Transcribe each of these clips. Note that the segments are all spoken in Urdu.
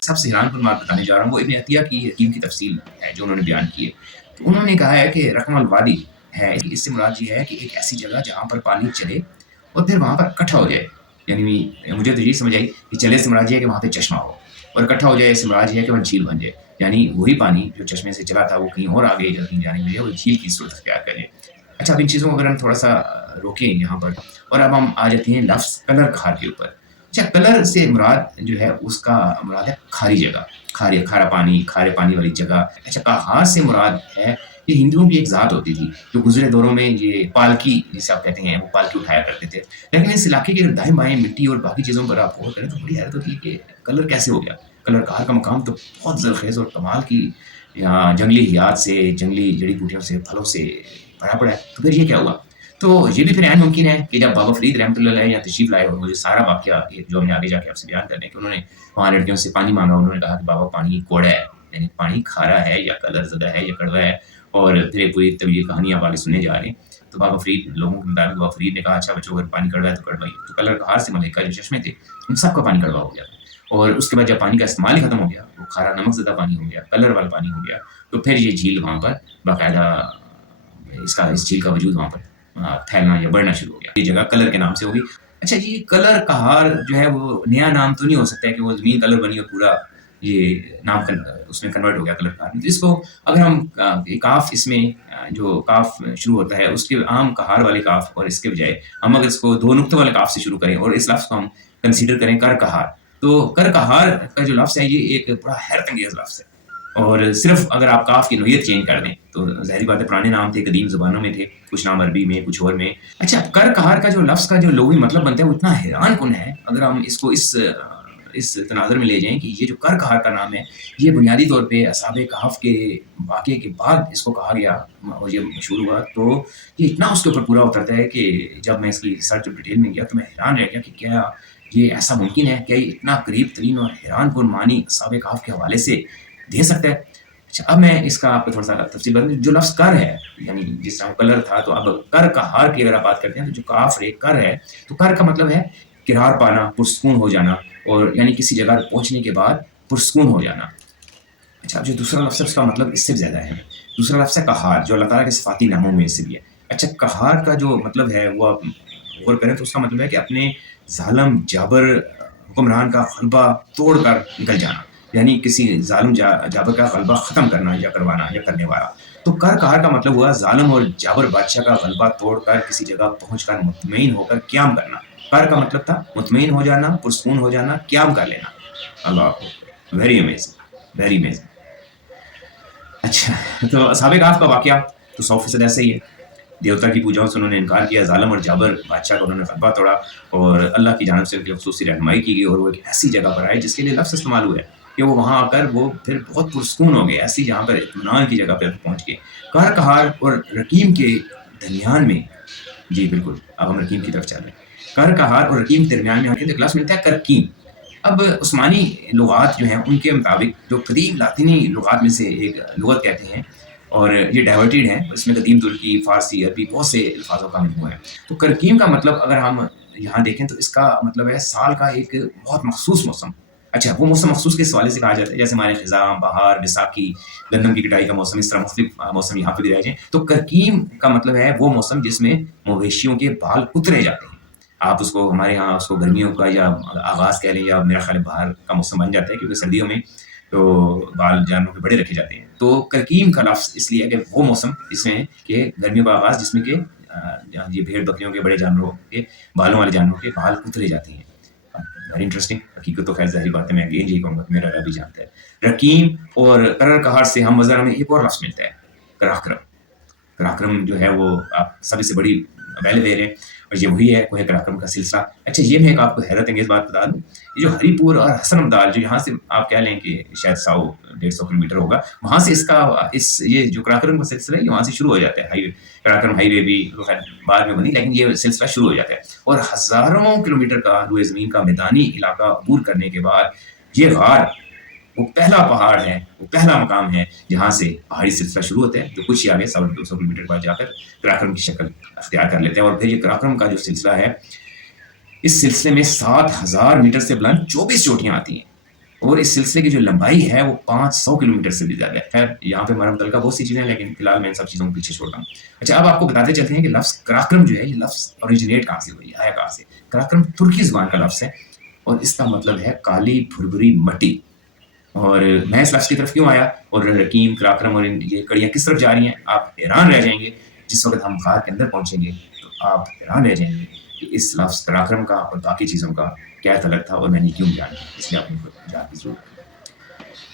سب سے حیران کن بات بتانے جا رہا ہوں، وہ ابن عطیہ کی یقین کی تفصیل ہے جو انہوں نے بیان کی ہے۔ تو انہوں نے کہا ہے کہ رقم الوادی ہے، اس سے مراد یہ ہے کہ ایک ایسی جگہ جہاں پر پانی چلے اور پھر وہاں پر اکٹھا ہو جائے۔ یعنی مجھے تو یہ سمجھ آئی کہ چلے سے مراد یہ ہے کہ وہاں پہ چشمہ ہو، اور اکٹھا ہو جائے اس سے مراد یہ ہے کہ وہ جھیل بن جائے، یعنی وہی پانی جو چشمے سے چلا تھا وہ کہیں اور آگے یا کہیں جانے کے لیے وہ جھیل کی صورت اختیار کرے۔ اچھا، اب ان چیزوں کو اگر ہم تھوڑا سا روکیں یہاں پر، اور اب ہم آ جاتے ہیں لفظ کلر کھار کے اوپر۔ اچھا، کلر سے مراد جو ہے اس کا مراد ہے کھاری جگہ، کھارا پانی، کھارے پانی والی جگہ۔ اچھا، کہار سے مراد ہے یہ ہندوؤں کی ایک ذات ہوتی تھی جو گزرے دوروں میں یہ پالکی جسے آپ کہتے ہیں وہ پالکی اٹھایا کرتے تھے، لیکن اس علاقے کے دائیں بائیں مٹی اور باقی چیزوں پر آپ غور کریں تو بڑی حیرت ہوتی ہے کہ کلر کیسے ہو گیا۔ کلر کہار کا مقام تو بہت زرخیز اور کمال کی جنگلی حیات سے، جنگلی جڑی بوٹیوں سے، پھلوں سے بھرا پڑا ہے، تو پھر یہ کیا ہوا؟ تو یہ بھی پھر عین ممکن ہے کہ جب بابا فرید رحمۃ اللہ علیہ یہاں تشریف لائے اور مجھے سارا واقعہ جو ہم نے آگے جا کے آپ سے بیان کرنے کہ انہوں نے وہاں لڑکیوں سے پانی مانگا، انہوں نے کہا کہ بابا پانی کوڑا ہے، یعنی پانی کھارا ہے یا کلر زدہ ہے یا کڑوا ہے، اور پھر ایک پوری طویل کہانی آپ آگے سننے جا رہے ہیں۔ تو بابا فرید لوگوں کے مطابق بابا فرید نے کہا اچھا بچوں اگر پانی کڑوا ہے تو کڑوا ہی، تو کلر کہار سے ملکہ جو چشمے تھے ان سب کا پانی کڑوا ہو گیا، اور اس کے بعد جب پانی کا استعمال ہی ختم ہو گیا، وہ کھارا نمک زدہ پانی ہو گیا، کلر والا پانی ہو گیا، تو پھر یہ جھیل وہاں پر باقاعدہ اس جھیل کا وجود وہاں پر پھیلنا یا بڑھنا شروع ہو گیا، یہ جگہ کلر کے نام سے ہوگی۔ اچھا جی، کلر کہار جو ہے وہ نیا نام تو نہیں ہو سکتا ہے کہ وہ زمین کلر بنی اور پورا یہ نام اس میں کنورٹ ہو گیا کلر کہار۔ اس کو اگر ہم کاف، اس میں جو کاف شروع ہوتا ہے اس کے عام کہار والے کاف، اور اس کے بجائے ہم اگر اس کو دو نقطے والے کاف سے شروع کریں اور اس لفظ کو ہم کنسیڈر کریں کر کہار، تو کر کہار کا جو لفظ ہے یہ ایک بڑا حیرت انگیز لفظ ہے، اور صرف اگر آپ کاف کی نوعیت چینج کر دیں تو ظاہری بات ہے پرانے نام تھے، قدیم زبانوں میں تھے، کچھ نام عربی میں کچھ اور میں۔ اچھا، کر کہار کا جو لفظ کا جو لغوی مطلب بنتا ہے وہ اتنا حیران کن ہے اگر ہم اس کو اس تناظر میں لے جائیں کہ یہ جو کر کہار کا نام ہے یہ بنیادی طور پہ اصحاب کہف کے واقعے کے بعد اس کو کہا گیا اور یہ مشہور ہوا، تو یہ اتنا اس کے اوپر پورا اترتا ہے کہ جب میں اس کی ریسرچ ڈیٹیل میں گیا تو میں حیران رہ گیا کہ کیا یہ ایسا ممکن ہے، کیا یہ اتنا قریب ترین اور حیران کن معنی اصحاب کہف کے حوالے سے دے سکتا ہے۔ اچھا، اب میں اس کا آپ کو تھوڑا سا تفصیل بتا دوں۔ جو لفظ کر ہے، یعنی جس طرح کلر تھا، تو اب کر کہار کی اگر آپ بات کرتے ہیں تو جو کاف رے کر ہے، تو کر کا مطلب ہے قرار پانا، پرسکون ہو جانا، اور یعنی کسی جگہ پہنچنے کے بعد پرسکون ہو جانا۔ اچھا، جو دوسرا لفظ ہے اس کا مطلب اس سے زیادہ ہے، دوسرا لفظ ہے قہار، جو اللہ تعالیٰ کے صفاتی ناموں میں سے بھی ہے۔ اچھا، قہار کا جو مطلب ہے وہ آپ غور کریں تو اس کا مطلب ہے کہ اپنے ظالم جابر حکمران کا غلبہ توڑ کر نکل جانا، یعنی کسی ظالم جابر کا غلبہ ختم کرنا یا کروانا یا کرنے والا۔ تو کر کہار کا مطلب ہوا ظالم اور جابر بادشاہ کا غلبہ توڑ کر کسی جگہ پہنچ کر مطمئن ہو کر قیام کرنا۔ کر کا مطلب تھا مطمئن ہو جانا، پرسکون ہو جانا، قیام کر لینا۔ اللہ، ویری امیزنگ، ویری امیزنگ۔ اچھا، تو اصحاب کہف کا واقعہ تو 100% ایسا ہی ہے، دیوتا کی پوجاؤں سے انہوں نے انکار کیا، ظالم اور جابر بادشاہ کا انہوں نے غلبہ توڑا، اور اللہ کی جانب سے ان کی خصوصی رہنمائی کی گئی، اور وہ ایک ایسی جگہ پر آئے جس کے لیے لفظ استعمال ہوئے کہ وہ وہاں آ کر وہ پھر بہت پرسکون ہو گئے، ایسی جہاں پر اطمینان کی جگہ پر پہنچ گئے۔ کار کہار اور رقیم کے درمیان میں، جی بالکل، اب ہم رقیم کی طرف چل رہے ہیں، کار کہار اور رقیم کے درمیان میں ایک لفظ ملتا ہے کرکیم۔ اب عثمانی لغات جو ہیں ان کے مطابق جو قدیم لاطینی لغات میں سے ایک لغت کہتے ہیں، اور یہ ڈائیورٹیڈ ہیں، اس میں قدیم ترکی، فارسی، عربی بہت سے الفاظوں کا مجموعہ ہے۔ تو کرکیم کا مطلب اگر ہم یہاں دیکھیں تو اس کا مطلب ہے سال کا ایک بہت مخصوص موسم۔ اچھا، وہ موسم مخصوص کس حوالے سے کہا جاتا ہے؟ جیسے ہمارے خزاں، بہار، بیساکھی، گندم کی کٹائی کا موسم، اس طرح مختلف موسم یہاں پہ بھی رہ جائیں۔ تو کرکیم کا مطلب ہے وہ موسم جس میں مویشیوں کے بال اترے جاتے ہیں۔ آپ اس کو ہمارے ہاں اس کو گرمیوں کا یا آغاز کہہ لیں، یا میرا خیال بہار کا موسم بن جاتا ہے، کیونکہ سردیوں میں تو بال جانوروں کے بڑے رکھے جاتے ہیں۔ تو کرکیم کا لفظ اس لیے ہے کہ وہ موسم جس میں کہ گرمیوں کا آغاز، جس میں کہ یہ بھیڑ بکریوں کے، بڑے جانوروں کے، بالوں والے جانوروں کے بال اترے جاتے ہیں۔ Very interesting. حقیقت تو خیر ظاہری بات ہے، میں اگین یہی کہوں گا کہ میرا رب بھی جانتا ہے۔ رقیم اور کرر کہار سے ہم وزن میں ایک اور لفظ ملتا ہے، کراکرم۔ کراکرم جو ہے وہ آپ سب سے بڑی ویل دے رہے ہیں، اور یہ وہی ہے کوہ کراکرم کا سلسلہ۔ اچھا، یہ میں ایک آپ کو حیرت انگیز بات بتا دوں، یہ جو ہری پور اور حسن ابدال، جو یہاں سے آپ کہہ لیں کہ شاید 100-150 کلومیٹر ہوگا، وہاں سے یہ جو کراکرم کا سلسلہ ہے یہ وہاں سے شروع ہو جاتا ہے۔ کراکرم ہائی وے بھی بعد میں بنی، لیکن یہ سلسلہ شروع ہو جاتا ہے، اور ہزاروں کلومیٹر کا روئے زمین کا میدانی علاقہ عبور کرنے کے بعد یہ غار وہ پہلا پہاڑ ہے، وہ پہلا مقام ہے جہاں سے پہاڑی سلسلہ شروع ہوتا ہے، جو کچھ ہی آگے 100-200 کلومیٹر بعد جا کر کراکرم کی شکل اختیار کر لیتے ہیں۔ اور پھر یہ کراکرم کا جو سلسلہ ہے، اس سلسلے میں 7000 میٹر سے بلند 24 چوٹیاں آتی ہیں۔ اور اس سلسلے کی جو لمبائی ہے وہ 500 کلومیٹر سے بھی زیادہ ہے. خیر یہاں پہ ہمارا متعلقہ بہت سی چیزیں ہیں، لیکن فی الحال میں ان سب چیزوں کو پیچھے چھوڑ رہا ہوں. اچھا اب آپ کو بتاتے چلتے ہیں کہ لفظ کراکرم جو ہے یہ لفظ اوریجنیٹ کہاں سے ہوئی ہے، آیا کہاں سے. کراکرم ترکی زبان کا لفظ ہے اور اس کا مطلب ہے کالی بھربھری مٹی. اور میں اس لفظ کی طرف کیوں آیا اور رقیم کراکرم اور یہ کڑیاں کس طرف جا رہی ہیں، آپ حیران رہ جائیں گے. جس وقت ہم غار کے اندر پہنچیں گے تو آپ حیران رہ جائیں گے کہ اس لفظ کراکرم کا اور باقی چیزوں کا کیا تعلق تھا اور میں نے کیوں جانا، اس لیے آپ نے خود جان کی ضرورت.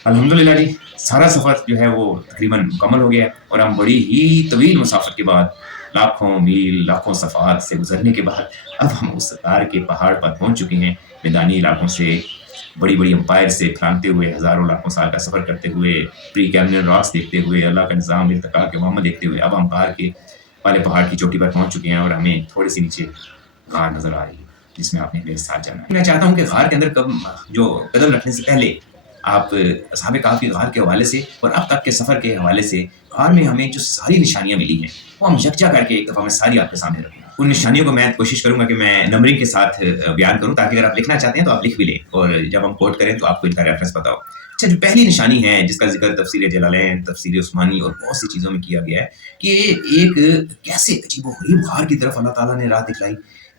الحمدللہ جی سارا سفر جو ہے وہ تقریباً مکمل ہو گیا ہے اور ہم بڑی ہی طویل مسافت کے بعد لاکھوں میل لاکھوں صفحات سے گزرنے کے بعد اب ہم اس غار کے پہاڑ پر پہنچ چکے ہیں. میدانی علاقوں سے بڑی بڑی امپائر سے پھلانگتے ہوئے ہزاروں لاکھوں سال کا سفر کرتے ہوئے پری کیمنل راکس دیکھتے ہوئے اللہ کا نظام ارتقاء کے معاملہ دیکھتے ہوئے اب ہم غار کے والے پہاڑ کی چوٹی پر پہنچ چکے ہیں اور ہمیں تھوڑی سی نیچے غار نظر آ رہی ہے جس میں آپ نے میرے ساتھ جانا ہے. میں چاہتا ہوں کہ غار کے اندر جو قدم رکھنے سے پہلے آپ اصحاب کہف کی غار کے حوالے سے اور اب تک کے سفر کے حوالے سے غار میں ہمیں جو ساری نشانیاں ملی ہیں وہ ہم یکجا کر کے ایک دفعہ میں ساری آپ کے سامنے رکھوں. ان نشانیوں کو میں کوشش کروں گا کہ میں نمبرنگ کے ساتھ بیان کروں تاکہ اگر آپ لکھنا چاہتے ہیں تو آپ لکھ بھی لیں اور جب ہم کوٹ کریں تو آپ کو ان کا ریفرنس پتا ہو. اچھا جو پہلی نشانی ہے جس کا ذکر تفسیر جلالین تفسیر عثمانی اور بہت سی چیزوں میں کیا گیا ہے کہ ایک کیسے عجیب و غریب غار کی طرف اللہ تعالیٰ نے راہ دکھلائی.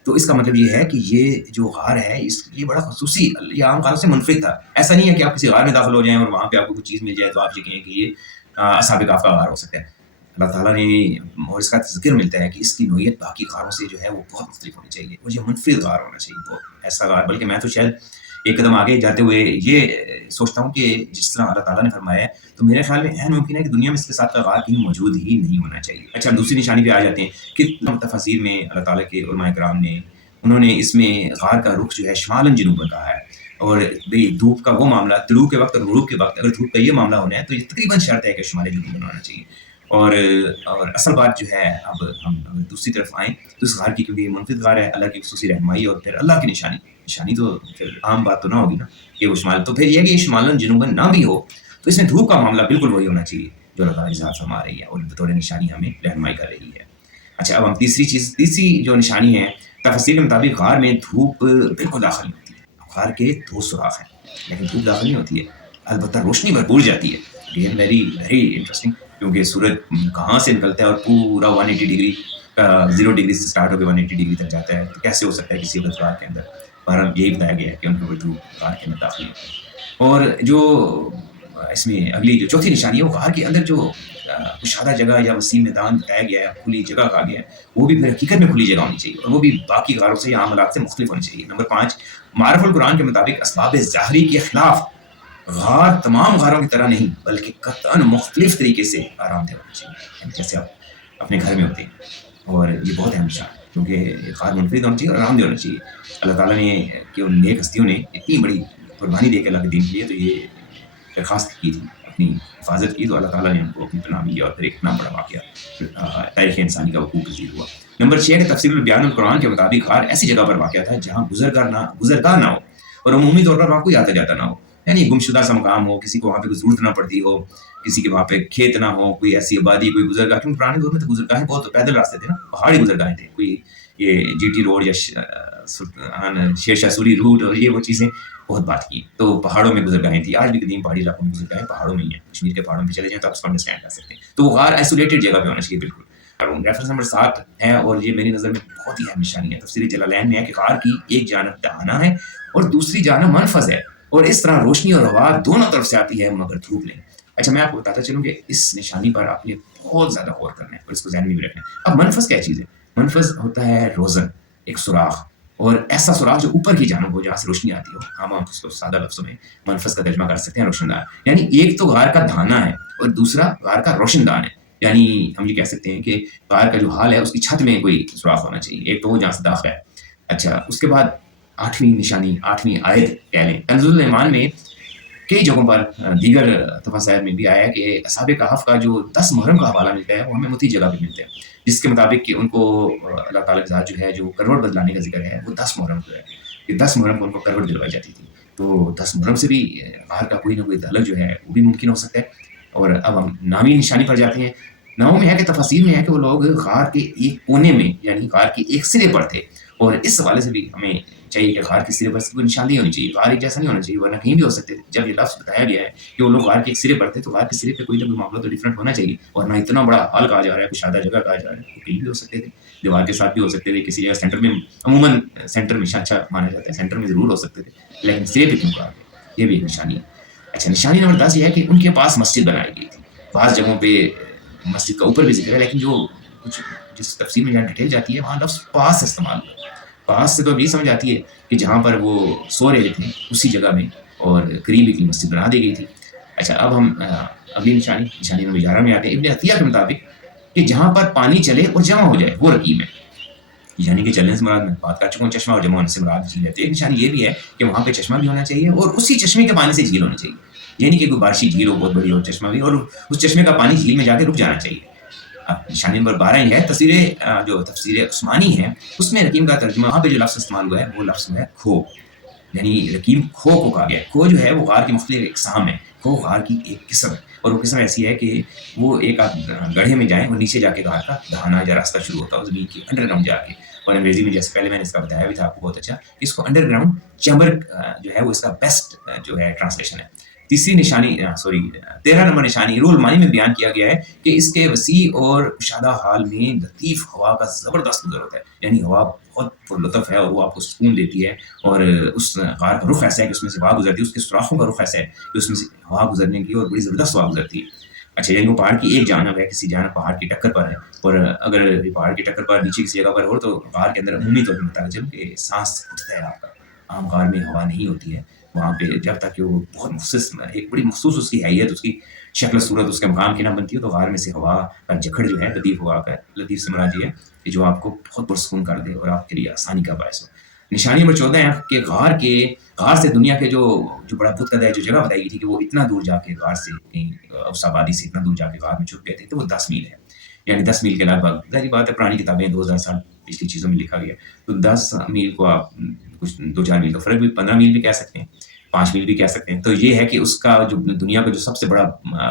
تو اس کا مطلب یہ ہے کہ یہ جو غار ہے یہ بڑا خصوصی یہ عام غاروں سے منفرد تھا. ایسا نہیں ہے کہ آپ کسی غار میں داخل ہو جائیں اور وہاں پہ آپ کو کچھ چیز مل جائے تو آپ یہ کہیں کہ یہ اصحاب کہف کا غار ہو سکتا ہے. اللہ تعالیٰ نے اور اس کا ذکر ملتا ہے کہ اس کی نوعیت باقی غاروں سے جو ہے وہ بہت مختلف ہونی چاہیے اور یہ منفرد غار ہونا چاہیے. بہت ایسا غار بلکہ میں تو شاید ایک قدم آگے جاتے ہوئے یہ سوچتا ہوں کہ جس طرح اللہ تعالیٰ نے فرمایا ہے تو میرے خیال میں عین ممکن ہے کہ دنیا میں اس کے ساتھ کا غار کہیں موجود ہی نہیں ہونا چاہیے. اچھا دوسری نشانی پہ آ جاتے ہیں کہ تفاسیر میں اللہ تعالیٰ کے علماء کرام نے انہوں نے اس میں غار کا رخ جو ہے شمالن جنوباً کہا ہے. اور بھئی دھوپ کا وہ معاملہ طلوع کے وقت اور غروب کے وقت اگر دھوپ کا یہ معاملہ ہونا ہے تو یہ تقریباً شرط ہے کہ شمال جنوباً ہونا چاہیے. اور اصل بات جو ہے اب ہم اگر دوسری طرف آئیں تو اس غار کی کیونکہ یہ منفرد غار ہے اللہ کی خصوصی رہنمائی اور پھر اللہ کی نشانی تو پھر عام بات تو نہ ہوگی نا کہ وہ شمال تو پھر یہ کہ یہ شمالن جنوباً نہ بھی ہو تو اس میں دھوپ کا معاملہ بالکل وہی ہونا چاہیے جو اللہ تعالیٰ اظہار فرما رہی ہے اور بطور نشانی ہمیں رہنمائی کر رہی ہے. اچھا اب ہم تیسری جو نشانی ہے تفسیر کے مطابق غار میں دھوپ بالکل داخل نہیں ہوتی ہے. غار کے 2 سوراخ ہیں لیکن دھوپ داخل نہیں ہوتی ہے البتہ روشنی بھرپور جاتی ہے. یہ ویری ویری انٹرسٹنگ کیونکہ سورج کہاں سے نکلتا ہے اور پورا 180 ڈگری 0 ڈگری سے اسٹارٹ ہو کے 180 ڈگری تک جاتا ہے تو کیسے ہو سکتا ہے کسی وقت غار کے اندر. بہرحال یہی بتایا گیا ہے کہ ان کو دھوپ غار کے اندر داخل نہیں ہوتی. اور جو اس میں اگلی جو چوتھی نشانی ہے وہ غار کے اندر جو کشادہ جگہ یا وسیع میدان بتایا گیا ہے کھلی جگہ کہا گیا ہے وہ بھی پھر حقیقت میں کھلی جگہ ہونی چاہیے اور وہ بھی باقی غاروں سے یا عام حالات سے مختلف ہونی چاہیے. نمبر 5 معرف القرآن کے مطابق اسباب ظاہری کے خلاف غار تمام غاروں کی طرح نہیں بلکہ قطعاً مختلف طریقے سے آرام دہ ہونا چاہیے جیسے آپ اپنے گھر میں ہوتے ہیں. اور یہ بہت اہم نشان ہے کیونکہ غار منفرد ہونا چاہیے اور آرام دہ ہونا چاہیے. اللہ تعالیٰ نے کہ ان نیک ہستیوں نے اتنی بڑی قربانی دے کے اللہ کے دین کے لیے تو یہ درخواست کی تھی اپنی حفاظت کی تو اللہ تعالیٰ نے ان کو اپنی پناہ دی اور پھر ایک اتنا بڑا واقعہ تاریخ انسانی کا وقوع پذیر ہوا. نمبر 6 کہ تفسیر البیان القرآن کے مطابق غار ایسی جگہ پر واقع تھا جہاں گزرگاہ نہ ہو اور عمومی طور پر وہاں کوئی آتا جاتا نہ ہو یعنی گمشدہ سا مقام ہو کسی کو وہاں پہ کوئی ضرورت نہ پڑتی ہو کسی کے وہاں پہ کھیت نہ ہو کوئی ایسی آبادی کوئی گزرگاہ کیونکہ پرانے دور میں تو گزرگاہیں بہت پیدل راستے تھے نا پہاڑی گزرگاہیں تھے کوئی یہ جی ٹی روڈ یا شیر شاہ سوری روٹ اور یہ وہ چیزیں بہت بات کی تو پہاڑوں میں گزرگاہیں تھیں. آج بھی قدیم پہاڑی علاقوں میں گزرگاہیں پہاڑوں میں ہی ہیں. کشمیر کے پہاڑوں پہ چلے جائیں تو آپ اس کو انڈرسٹینڈ کر سکتے ہیں. تو وہ غار آئسولیٹڈ جگہ پہ ہونا چاہیے بالکل. ریفرنس نمبر 7 ہے اور یہ میری نظر میں بہت ہی اہم نشانی ہے تفسیر جلالین میں ہے کہ غار کی ایک جانب دہانہ ہے اور دوسری جانب منفذ ہے اور اس طرح روشنی اور ہوا دونوں طرف سے آتی ہے مگر دھوپ نہیں. اچھا میں آپ کو بتاتا چلوں کہ اس نشانی پر آپ نے بہت زیادہ غور کرنا ہے اور اس کو ذہن میں بھی رکھنا ہے. اب منفذ کیا چیز ہے؟ منفذ ہوتا ہے روزن ایک سوراخ اور ایسا سوراخ جو اوپر کی جانب ہو جہاں سے روشنی آتی ہو. ہم اس کو سادہ لفظوں میں منفذ کا ترجمہ کر سکتے ہیں روشن دان. یعنی ایک تو غار کا دھانہ ہے اور دوسرا غار کا روشن دان ہے. یعنی ہم یہ کہہ سکتے ہیں کہ غار کا جو حال ہے اس کی چھت میں کوئی سوراخ ہونا چاہیے ایک تو وہ جہاں سے داخل ہے. اچھا اس کے بعد 8ویں نشانی 8ویں آیت کہہ لیں کنز الایمان میں کئی جگہوں پر دیگر تفاسیر میں بھی آیا ہے کہ اصحاب کہف کا جو 10 محرم کا حوالہ ملتا ہے وہ ہمیں متی جگہ پہ ملتا ہے جس کے مطابق کہ ان کو اللہ تعالیٰ کے ذات جو ہے جو کروڑ بدلانے کا ذکر ہے وہ 10 محرم کو ہے کہ 10 محرم کو ان کو کروڑ دلوائی جاتی تھی. تو 10 محرم سے بھی غار کا کوئی نہ کوئی تعلق جو ہے وہ بھی ممکن ہو سکتا ہے. اور اب ہم نامی نشانی پر جاتے ہیں. ناؤں میں ہے کہ تفاسیر میں ہے کہ وہ لوگ غار کے ایک کونے میں یعنی غار کے ایک سرے پر تھے اور اس حوالے سے بھی ہمیں چاہیے کہ غار کے سرے پر کوئی نشاندہی ہونی چاہیے، غار ایک جیسا نہیں ہونا چاہیے، ورنہ کہیں بھی ہو سکتے تھے۔ جب یہ لفظ بتایا گیا ہے کہ وہ لوگ غار کے ایک سرے پر تھے، تو غار کے سرے پہ کوئی نہ کوئی معاملہ تو ڈفرینٹ ہونا چاہیے، ورنہ اتنا بڑا حال کہا جا رہا ہے، کشادہ جگہ کہا جا رہا ہے، تو کہیں بھی ہو سکتے تھے، دیوار کے ساتھ بھی ہو سکتے تھے، کسی جگہ سینٹر میں، عموماً سینٹر میں اچھا مانا جاتا ہے، سینٹر میں ضرور ہو سکتے تھے، لیکن سرے پہ کیوں کہا گیا؟ یہ بھی ایک نشانی ہے۔ اچھا، نشانی نمبر 10 یہ ہے کہ ان کے پاس مسجد بنائی گئی تھی۔ بعض جگہوں پہ مسجد کا اوپر بھی ذکر ہے، لیکن جو کچھ جس تفصیل میں جہاں ڈیٹیل جاتی ہے وہاں لفظ پاس استعمال ہوا۔ پاس سے تو اب یہ سمجھ آتی ہے کہ جہاں پر وہ سو رہے تھے اسی جگہ میں اور قریب ایک مسجد بنا دی گئی تھی۔ اچھا، اب ہم اگلی نشانی نمبر 11 میں آتے ہیں۔ ابن عطیہ کے مطابق کہ جہاں پر پانی چلے اور جمع ہو جائے وہ رقیم ہے، یعنی کہ چلنے سے مراد میں بات کر چکا ہوں، چشمہ اور جمع ہونے سے مراد جھیل ہے۔ تو ایک نشانی یہ بھی ہے کہ وہاں پہ چشمہ بھی ہونا چاہیے اور اسی چشمے کے پانی سے جھیل ہونی چاہیے، یعنی کہ کوئی بارشی جھیل ہو بہت بڑی ہو، چشمہ بھی، اور اس چشمے کا پانی جھیل میں جا کے رک جانا چاہیے۔ اب نشانی نمبر 12 یہ ہے جو تفسیر عثمانی ہے اس میں رقیم کا ترجمہ وہاں پہ جو لفظ استعمال ہوا ہے وہ لفظ ہے کھو، یعنی رقیم کھو کو کہا گیا ہے۔ کھو جو ہے وہ غار کی مختلف اقسام ہے، کھو غار کی ایک قسم ہے، اور وہ قسم ایسی ہے کہ وہ ایک آپ گڑھے میں جائیں اور نیچے جا کے غار کا دہانا یا راستہ شروع ہوتا ہے زمین کے انڈر گراؤنڈ جا کے، اور انگریزی میں جیسے پہلے میں نے اس کا بتایا بھی تھا آپ کو بہت اچھا، اس کو انڈر گراؤنڈ چیمبر جو ہے وہ اس کا بیسٹ جو ہے ٹرانسلیشن ہے۔ تیسری نشانی 13 نمبر نشانی روح المانی میں بیان کیا گیا ہے کہ اس کے وسیع اور کشادہ حال میں لطیف ہوا کا زبردست گزر ہوتا ہے، یعنی ہوا بہت پرلطف ہے اور وہ آپ کو سکون دیتی ہے، اور اس غار کا رخ ایسا ہے کہ اس میں سے ہوا گزرتی ہے، اس کے سوراخوں کا رخ ایسا ہے کہ اس میں سے ہوا گزرنے کی اور بڑی زبردست ہوا گزرتی ہے۔ اچھا، یعنی وہ پہاڑ کی ایک جانب ہے، کسی جانب پہاڑ کی ٹکر پر ہے، اور اگر پہاڑ کی ٹکر پر نیچے کسی جگہ پر ہو تو غار کے اندر عمومی طور پر بتایا چلوں کہ سانس اٹھتا ہے آپ کا، عام غار میں ہوا نہیں ہوتی ہے وہاں پہ، جب تک کہ وہ بہت مخصوص ایک بڑی مخصوص اس کی حیت، اس کی شکل صورت اس کے مقام کی نہ بنتی ہے، تو غار میں سے ہوا کا جکھڑ جو ہے لطیف ہوا کا، لطیف سے مراد یہ ہے کہ جو آپ کو بہت پرسکون کر دے اور آپ کے لیے آسانی کا باعث ہو۔ نشانی نمبر 14 ہے کہ غار سے دنیا کے جو بڑا بت قد ہے جو جگہ بتائی گئی تھی کہ وہ اتنا دور جا کے غار سے اس آبادی سے اتنا دور جا کے غار میں چھپ گئے تھے، تو وہ 10 میل ہے، یعنی 10 میل کے لگ بھگ، ظاہری بات ہے پرانی کتابیں 2000 سال پچھلی چیزوں میں لکھا گیا، تو 10 میل کو آپ کچھ 2-4 میل کا فرق بھی، 15 میل بھی کہہ سکتے ہیں، 5 میل بھی کہہ سکتے ہیں۔ تو یہ ہے کہ اس کا جو دنیا کا جو سب سے بڑا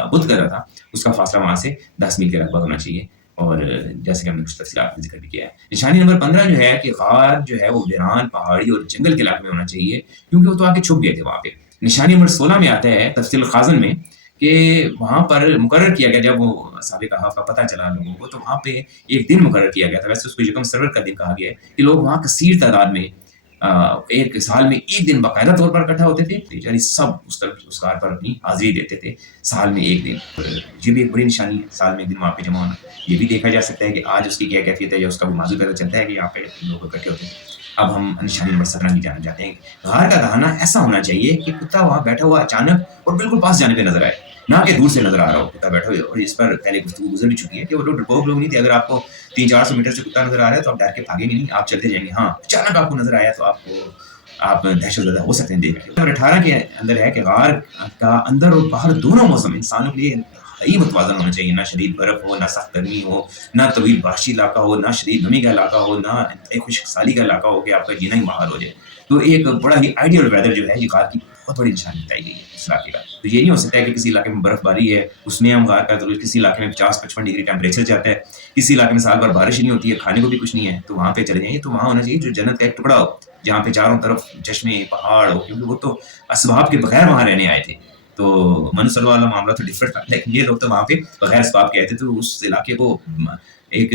بت قدر تھا اس کا فاصلہ وہاں سے 10 میل کے لگ بھگ ہونا چاہیے، اور جیسے کہ ہم نے کچھ تفصیلات کا ذکر بھی کیا ہے۔ نشانی نمبر 15 جو ہے کہ غار جو ہے وہ ویران پہاڑی اور جنگل کے علاقے میں ہونا چاہیے، کیونکہ وہ تو آ کے چھپ گئے تھے وہاں پہ۔ نشانی نمبر 16 میں آتا ہے تفصیل الخازن میں کہ وہاں پر مقرر کیا گیا، جب وہ صحابہ کہف کا پتہ چلا لوگوں کو، تو وہاں پہ ایک دن مقرر کیا گیا تھا، ویسے اس کو یکم سرور کا دن کہا گیا ہے، کہ لوگ وہاں کثیر تعداد میں ایک سال میں ایک دن باقاعدہ طور پر اکٹھا ہوتے تھے، یعنی سب اس غار پر اپنی حاضری دیتے تھے سال میں ایک دن۔ یہ بھی ایک بڑی نشانی ہے، سال میں ایک دن وہاں پہ جمع ہونا۔ یہ بھی دیکھا جا سکتا ہے کہ آج اس کی کیا کیفیت ہے، یا اس کا بھی موضوع پتہ چلتا ہے کہ یہاں پہ لوگ اکٹھے ہوتے ہیں۔ اب ہم نشانی نمبر 17 کی جانب جاتے ہیں۔ غار کا دہانا ایسا ہونا چاہیے کہ کتا وہاں بیٹھا ہوا اچانک اور بالکل پاس جانے پہ نظر آئے، نہ کہ دور سے نظر آ رہا ہو کتا بیٹھا ہوئے۔ اور اس پر پہلے گفتگو گزر بھی چکی ہے کہ وہ لوگ ڈرپوک لوگ نہیں تھے، اگر آپ کو 300-400 میٹر سے کتا نظر آ رہا ہے تو آپ ڈر کے بھاگیں گے نہیں، آپ چلتے جائیں گے۔ ہاں، اچانک آپ کو نظر آیا تو آپ دہشت زدہ ہو سکتے ہیں دیکھ کے۔ نمبر 18 کے اندر ہے کہ غار کا اندر اور باہر دونوں موسم انسانوں کے لیے انتہائی متوازن ہونا چاہیے، نہ شدید برف ہو، نہ سخت گرمی ہو، نہ طویل بارشی علاقہ ہو، نہ شدید نمی کا علاقہ ہو، نہ خشک سالی کا علاقہ ہو کہ آپ کا جینا ہی محال ہو جائے۔ تو ایک بڑا ہی آئیڈیل ویدر جو ہے یہ غار کی بہت بڑی نشانی بتائی گئی ہے اس علاقے کا۔ تو یہ نہیں ہو سکتا ہے کہ کسی علاقے میں برف باری ہے، اس نے ہم غار کا، تو کسی علاقے میں 50-55 ڈگری ٹیمپریچر جاتا ہے، کسی علاقے میں سال بھر بارش ہی نہیں ہوتی ہے، کھانے کو بھی کچھ نہیں ہے، تو وہاں پہ چلے جائیں۔ تو وہاں ہونا چاہیے جو جنت کا ایک ٹکڑا ہو، جہاں پہ چاروں طرف چشمے پہاڑ ہو، کیونکہ وہ تو اسباب کے بغیر وہاں رہنے آئے تھے، تو من صلی اللہ علیہ معاملہ تو ڈفرینٹ تھا، لیکن یہ لوگ تو وہاں پہ بغیر اسباب کے آئے تھے، تو اس علاقے کو ایک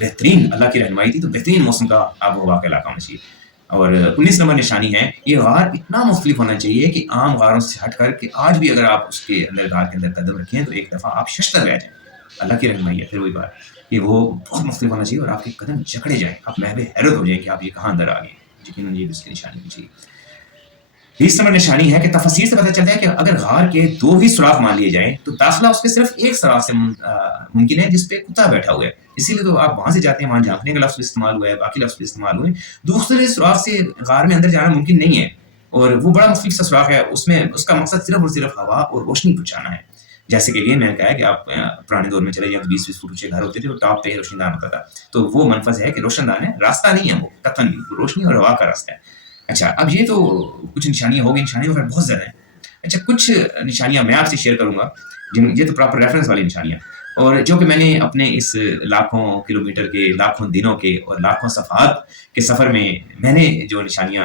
بہترین اللہ کی رہنمائی تھی، تو بہترین موسم کا آب و ہوا کا علاقہ ہونا چاہیے۔ اور 19 نمبر نشانی ہے یہ غار اتنا مختلف ہونا چاہیے کہ عام غاروں سے ہٹ کر کے آج بھی اگر آپ اس کے اندر غار کے اندر قدم رکھیں تو ایک دفعہ آپ ششدر رہ جائیں۔ اللہ کی رہنمائی ہے، پھر وہی بات کہ وہ بہت مختلف ہونا چاہیے اور آپ کے قدم جکڑے جائیں، آپ محو حیرت ہو جائیں کہ آپ یہ کہاں اندر آ گئے۔ یقیناً یہ بھی اس کی نشانی ہونی چاہیے۔ 20 نمبر نشانی ہے کہ تفسیر سے پتہ چلتا ہے کہ اگر غار کے 2 ہی سوراخ مان لیے جائیں تو داخلہ اس کے صرف ایک سوراخ سے ممکن ہے جس پہ کتا بیٹھا ہوا ہے، اسی لیے تو آپ وہاں سے جاتے ہیں، وہاں جھانکنے کا لفظ بھی استعمال ہوا ہے، باقی لفظ بھی استعمال ہوئے۔ دوسرے سوراخ سے غار میں اندر جانا ممکن نہیں ہے، اور وہ بڑا مختلف سا سوراخ ہے، اس کا مقصد صرف اور صرف ہوا اور روشنی پہنچانا ہے۔ جیسے کہ یہ میں نے کہا ہے کہ آپ پرانے دور میں چلے جائیں 20 فٹ اونچے گھر ہوتے تھے اور ٹاپ پہ روشن دان ہوتا تھا، تو وہ منفذ ہے کہ روشن دان ہے، راستہ نہیں ہے، وہ قطعاً روشنی اور ہوا کا راستہ ہے۔ اچھا، اب یہ تو کچھ نشانیاں ہو گئی، نشانیاں وغیرہ بہت زیادہ ہیں۔ اچھا، کچھ نشانیاں میں آپ سے شیئر کروں گا، یہ تو پراپر ریفرنس والی نشانیاں، اور جو کہ میں نے اپنے اس لاکھوں کلومیٹر کے، لاکھوں دنوں کے اور لاکھوں صفحات کے سفر میں نے جو نشانیاں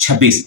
26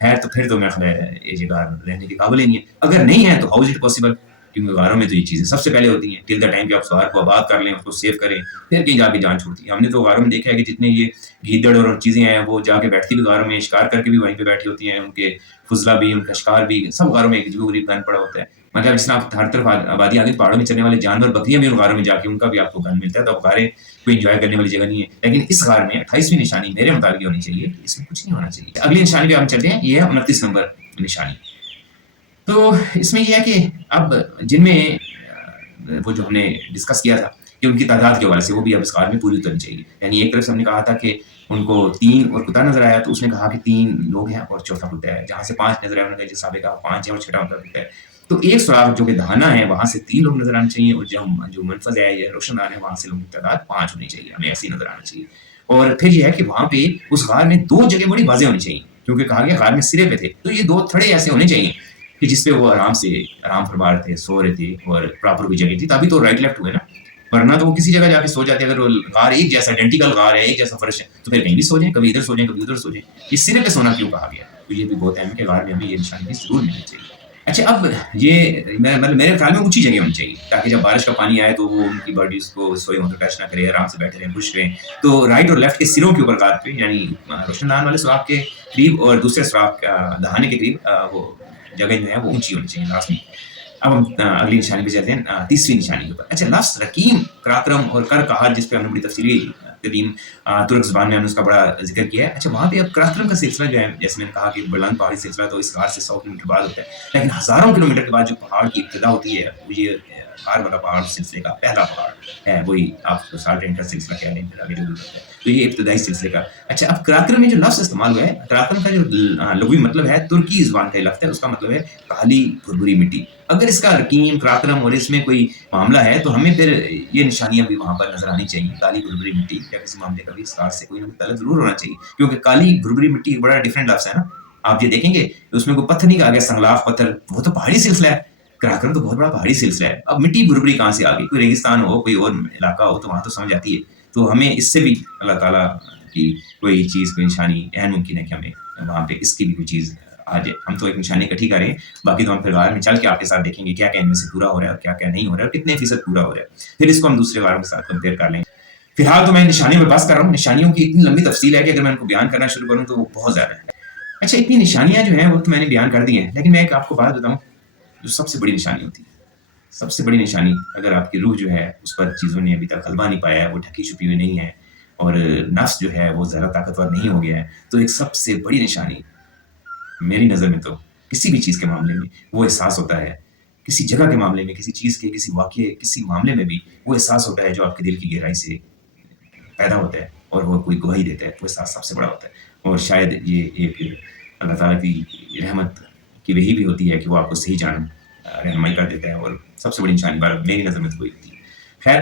ہے تو پھر تو میرا خیال ہے یہ جگہ رہنے کے قابل ہی نہیں ہے. اگر نہیں ہے تو ہاؤ از اٹ پاسبل؟ کیونکہ غاروں میں تو یہ چیزیں سب سے پہلے ہوتی ہیں ٹل دا ٹائم کہ آپ غار کو آباد کر لیں، اس کو سیو کریں، پھر کہیں جا کے جان چھوڑتی ہے. ہم نے تو غاروں میں دیکھا ہے کہ جتنے یہ گیدڑ اور چیزیں ہیں وہ جا کے بیٹھتی بھی غاروں میں، شکار کر کے بھی وہیں پہ بیٹھی ہوتی ہیں، ان کے فضلہ بھی، ان کا شکار بھی، سب غاروں میں ایک جو غریب گن پڑا ہوتا ہے. مطلب اس طرح آپ ہر طرف آبادی آگے پہاڑوں میں چلنے والے جانور، بکریاں بھی ان غاروں میں جا کے ان کا بھی آپ کو گن ملتا ہے. تو غاریں کوئی انجوائے کرنے والی جگہ نہیں ہے. لیکن اس غار میں 28ویں نشانی میرے مطابق ہونی چاہیے کہ اس میں کچھ نہیں ہونا چاہیے. اگلی نشانی پہ ہم چلتے ہیں، یہ ہے 29 نمبر نشانی. تو اس میں یہ ہے کہ اب جن میں وہ جو ہم نے ڈسکس کیا تھا کہ ان کی تعداد کے حوالے سے وہ بھی اب اس غار میں پوری اترنی چاہیے. یعنی ایک طرف سے ہم نے کہا تھا کہ ان کو 3 اور کتا نظر آیا، تو اس نے کہا کہ 3 لوگ ہیں اور چوتھا کتا ہے. جہاں سے 5 نظر آیا انہوں نے جس صاحب کہا 5 ہے اور چھٹا ان کا کتا ہے. تو ایک سوراخ جو کہ دہانا ہے وہاں سے 3 لوگ نظر آنے چاہیے، اور جو منفذ ہے یا روشن دان ہے وہاں سے لوگوں کی تعداد 5 ہونی چاہیے. ہمیں ایسے ہی نظر آنا چاہیے. اور پھر یہ ہے کہ وہاں پہ اس غار میں 2 جگہ بڑی واضح ہونی چاہیے، کیونکہ کہا گیا غار میں سرے پہ تھے، تو یہ 2 تھڑے ایسے ہونے چاہیے کہ جس پہ وہ آرام فرما رہے تھے، سو رہے تھے، اور پراپر کوئی جگہ تھی، تبھی تو رائٹ لیفٹ ہوئے نا. ورنہ تو وہ کسی جگہ جا کے سو جاتے. اگر وہ غار ایک جیسا آئیڈینٹیکل غار ہے، ایک جیسا فرش ہے، تو پھر کہیں بھی سو جائیں، کبھی ادھر سو جائیں، کبھی ادھر سو جائیں. اس سرے پہ سونا کیوں کہا گیا؟ تو یہ بھی بہت اہم ہے کہ غار میں ہمیں یہ نشانی بھی ضرور ملنی چاہیے. اچھا، اب یہ میرے خیال میں اونچی جگہ ہونی چاہیے تاکہ جب بارش کا پانی آئے تو وہ ان کی باڈیز کو سوئے ہوں تو ٹچ نہ کرے، آرام سے بیٹھے رہیں، خوش رہیں. تو رائٹ اور لیفٹ کے سروں کے اوپر غار پہ، یعنی روشن دان والے سوراخ کے قریب اور دوسرے سوراخ دہانے کے قریب وہ جگہ جو ہے وہ اونچی ہونی چاہیے لازمی. اب ہم اگلی نشانی پہ چلتے ہیں، 30ویں نشانی کے اوپر. اچھا، لفظ رقیم، کراکرم اور کر کہار، جس پہ ہم نے بڑی تفصیلی قدیم ترک زبان میں ہم نے اس کا بڑا ذکر کیا ہے. اچھا، وہاں پہ اب کراکرم کا سلسلہ جو ہے، جیسے میں نے کہا کہ بلند پہاڑی سلسلہ تو اس غار سے 100 کلومیٹر بعد ہوتا ہے، لیکن ہزاروں کلومیٹر کے بعد جو پہاڑ کی ابتدا ہوتی ہے وہ یہ غار والا پہاڑ سلسلے کا پہلا پہاڑ ہے. وہی آپ سالٹینٹ کا سلسلہ کہہ لیں، پھر آگے جو ہوتا ہے تو یہ ابتدائی سلسلے کا. اچھا، اب کراکرم میں جو لفظ استعمال ہوا ہے، کراکرم کا جو لغوی مطلب ہے، ترکی زبان کا لفظ ہے، اس کا مطلب ہے کالی بھربھری مٹی. اگر اس کا رقیم، کراکرم اور اس میں کوئی معاملہ ہے تو ہمیں پھر یہ نشانیاں بھی وہاں پر نظر آنی چاہیے. کالی بھربھری مٹی یا کسی معاملے کا بھی اس غار سے کوئی نہ کوئی تعلق ضرور ہونا چاہیے، کیونکہ کالی بھربھری مٹی ایک بڑا ڈفرینٹ لفظ ہے نا. آپ یہ دیکھیں گے اس میں کوئی پتھر نہیں کہا گیا، سنگلاخ پتھر، وہ تو پہاڑی سلسلہ ہے. کراکرم تو بہت بڑا پہاڑی سلسلہ ہے. اب مٹی بھربھری کہاں سے آ گئی؟ کوئی ریگستان ہو، کوئی اور علاقہ ہو تو وہاں تو سمجھ آتی ہے. تو ہمیں اس سے بھی اللہ تعالیٰ کی کوئی چیز، کوئی نشانی اہم ممکن ہے کہ ہمیں وہاں پہ اس کی بھی کوئی چیز آ جائے. ہم تو ایک نشانی اکٹھی کر رہے ہیں، باقی تو ہم پھر غار میں چل کے آپ کے ساتھ دیکھیں گے کیا کیا ان میں سے پورا ہو رہا ہے اور کیا کیا نہیں ہو رہا ہے اور کتنے فیصد پورا ہو رہا ہے. پھر اس کو ہم دوسرے غاروں کے ساتھ کمپیئر کر لیں. فی الحال تو میں نشانیوں میں بس کر رہا ہوں. نشانیوں کی اتنی لمبی تفصیل ہے کہ اگر میں ان کو بیان کرنا شروع کروں تو وہ بہت زیادہ ہے. اچھا، اتنی نشانیاں جو ہیں وہ تو میں نے بیان کر دی ہیں، لیکن میں ایک آپ کو بات بتاؤں جو سب سے بڑی نشانی ہوتی ہے. سب سے بڑی نشانی، اگر آپ کی روح جو ہے اس پر چیزوں نے ابھی تک غلبہ نہیں پایا ہے، وہ ڈھکی چھپی ہوئی نہیں ہے، اور نفس جو ہے وہ زیادہ طاقتور نہیں ہو گیا ہے، تو ایک سب سے بڑی نشانی میری نظر میں تو کسی بھی چیز کے معاملے میں وہ احساس ہوتا ہے. کسی جگہ کے معاملے میں، کسی چیز کے، کسی واقعے، کسی معاملے میں بھی وہ احساس ہوتا ہے جو آپ کے دل کی گہرائی سے پیدا ہوتا ہے اور وہ کوئی گواہی دیتا ہے. وہ احساس سب سے بڑا ہوتا ہے، اور شاید یہ ایک اللہ تعالیٰ کی رحمت کی وحی بھی ہوتی ہے کہ وہ آپ کو صحیح جان رہنمائی کر دیتا ہے. اور سب سے بڑی نشانی بار میری نظر میں تو وہی ہوتی ہے. خیر،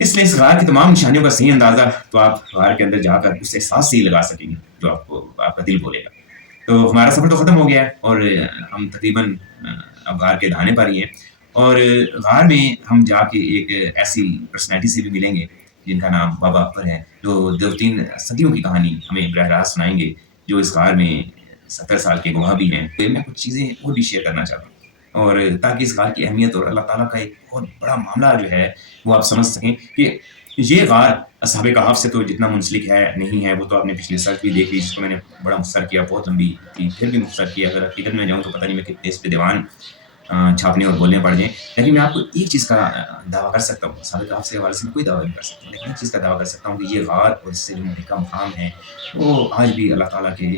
اس لیے اس غار کی تمام نشانیوں کا صحیح اندازہ تو آپ غار کے اندر جا کر اس احساس سے ہی لگا سکیں گے جو آپ کا دل بولے گا. تو ہمارا سفر تو ختم ہو گیا ہے اور ہم تقریباً اب غار کے دہانے پر ہی ہیں. اور غار میں ہم جا کے ایک ایسی پرسنالٹی سے بھی ملیں گے جن کا نام بابا اکبر ہے، جو 2-3 صدیوں کی کہانی ہمیں براہ راست سنائیں گے، جو اس غار میں 70 سال کے گواہ بھی ہیں. تو میں کچھ چیزیں اور بھی شیئر کرنا چاہتا ہوں، اور تاکہ اس غار کی اہمیت اور اللہ تعالیٰ کا ایک بہت بڑا معاملہ جو ہے وہ آپ سمجھ سکیں کہ یہ غار اصحاب کہف سے تو جتنا منسلک ہے نہیں ہے، وہ تو آپ نے پچھلی سرچ بھی دیکھ لی جس کو میں نے بڑا مختصر کیا، بہت لمبی تھی، پھر بھی مختصر کیا. اگر حقیقت میں جاؤں تو پتہ نہیں میں کتنے اس پہ دیوان چھاپنے اور بولنے پڑ جائیں. لیکن میں آپ کو ایک چیز کا دعویٰ کر سکتا ہوں، اصحاب کہف سے حوالے سے میں کوئی دعویٰ نہیں کر سکتا، لیکن ایک چیز کا دعویٰ کر سکتا ہوں کہ یہ غار اور اس سے جو ملکہ مقام ہے وہ آج بھی اللہ تعالیٰ کے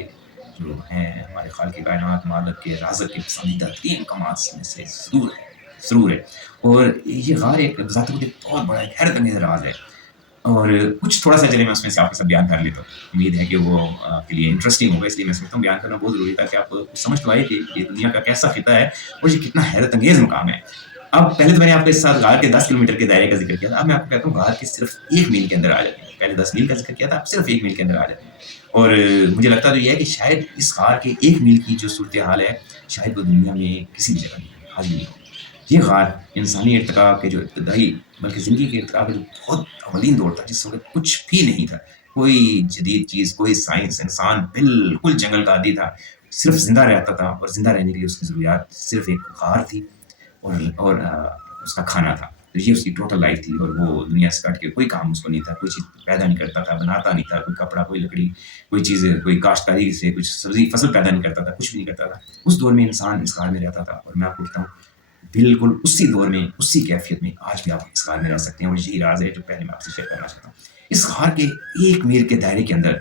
جو ہیں، ہمارے خالق کائنات مالک کے رازق کے پسندیدہ 3 مقامات میں سے ضرور ہے. اور یہ غار ایک ذات خود ایک بہت بڑا ایک حیرت انگیز راز ہے. اور کچھ تھوڑا سا چلے میں اس میں سے آپ کے ساتھ بیان کر لیتا ہوں. امید ہے کہ وہ آپ کے لیے انٹرسٹنگ ہوگا، اس لیے میں سمجھتا ہوں بیان کرنا بہت ضروری ہے تاکہ آپ کو سمجھ تو آئے کہ یہ دنیا کا کیسا خطہ ہے اور یہ کتنا حیرت انگیز مقام ہے. اب پہلے تو میں نے آپ کے ساتھ غار کے 10 کلومیٹر کے دائرے کا ذکر کیا تھا، اب میں آپ کو کہتا ہوں غار کے صرف 1 میل کے اندر آ جاتے ہیں. پہلے 10 میل کا ذکر کیا تھا، اب صرف 1 میل کے اندر آ جاتے ہیں. اور مجھے لگتا تو یہ ہے کہ شاید اس غار کے 1 میل کی جو صورتحال ہے شاید وہ دنیا میں کسی بھی جگہ نہیں حاضر نہیں ہوگی. یہ غار انسانی ارتقاء کے جو ابتدائی، بلکہ زندگی کے ارتقاء کا جو بہت اولین دور تھا، جس وقت کچھ بھی نہیں تھا، کوئی جدید چیز، کوئی سائنس، انسان بالکل جنگل کا عادی تھا، صرف زندہ رہتا تھا اور زندہ رہنے کے لیے اس کی ضروریات صرف ایک غار تھی اور اس کا کھانا تھا. تو یہ اس کی ٹوٹل لائف تھی اور وہ دنیا سے کٹ کے کوئی کام اس کو نہیں تھا, کوئی چیز پیدا نہیں کرتا تھا, بناتا نہیں تھا, کوئی کپڑا, کوئی لکڑی, کوئی چیز, کوئی کاشتکاری سے کچھ سبزی فصل پیدا نہیں کرتا تھا, کچھ بھی نہیں کرتا تھا. اس دور میں انسان اس غار میں رہتا تھا اور میں آپ کو کہتا ہوں بالکل اسی دور میں اسی کیفیت میں آج بھی آپ اس غار میں رہ سکتے ہیں. اور یہی راز ہے جو پہلے میں آپ سے شیئر کرنا چاہتا ہوں. اس غار کے 1 میل کے دائرے کے اندر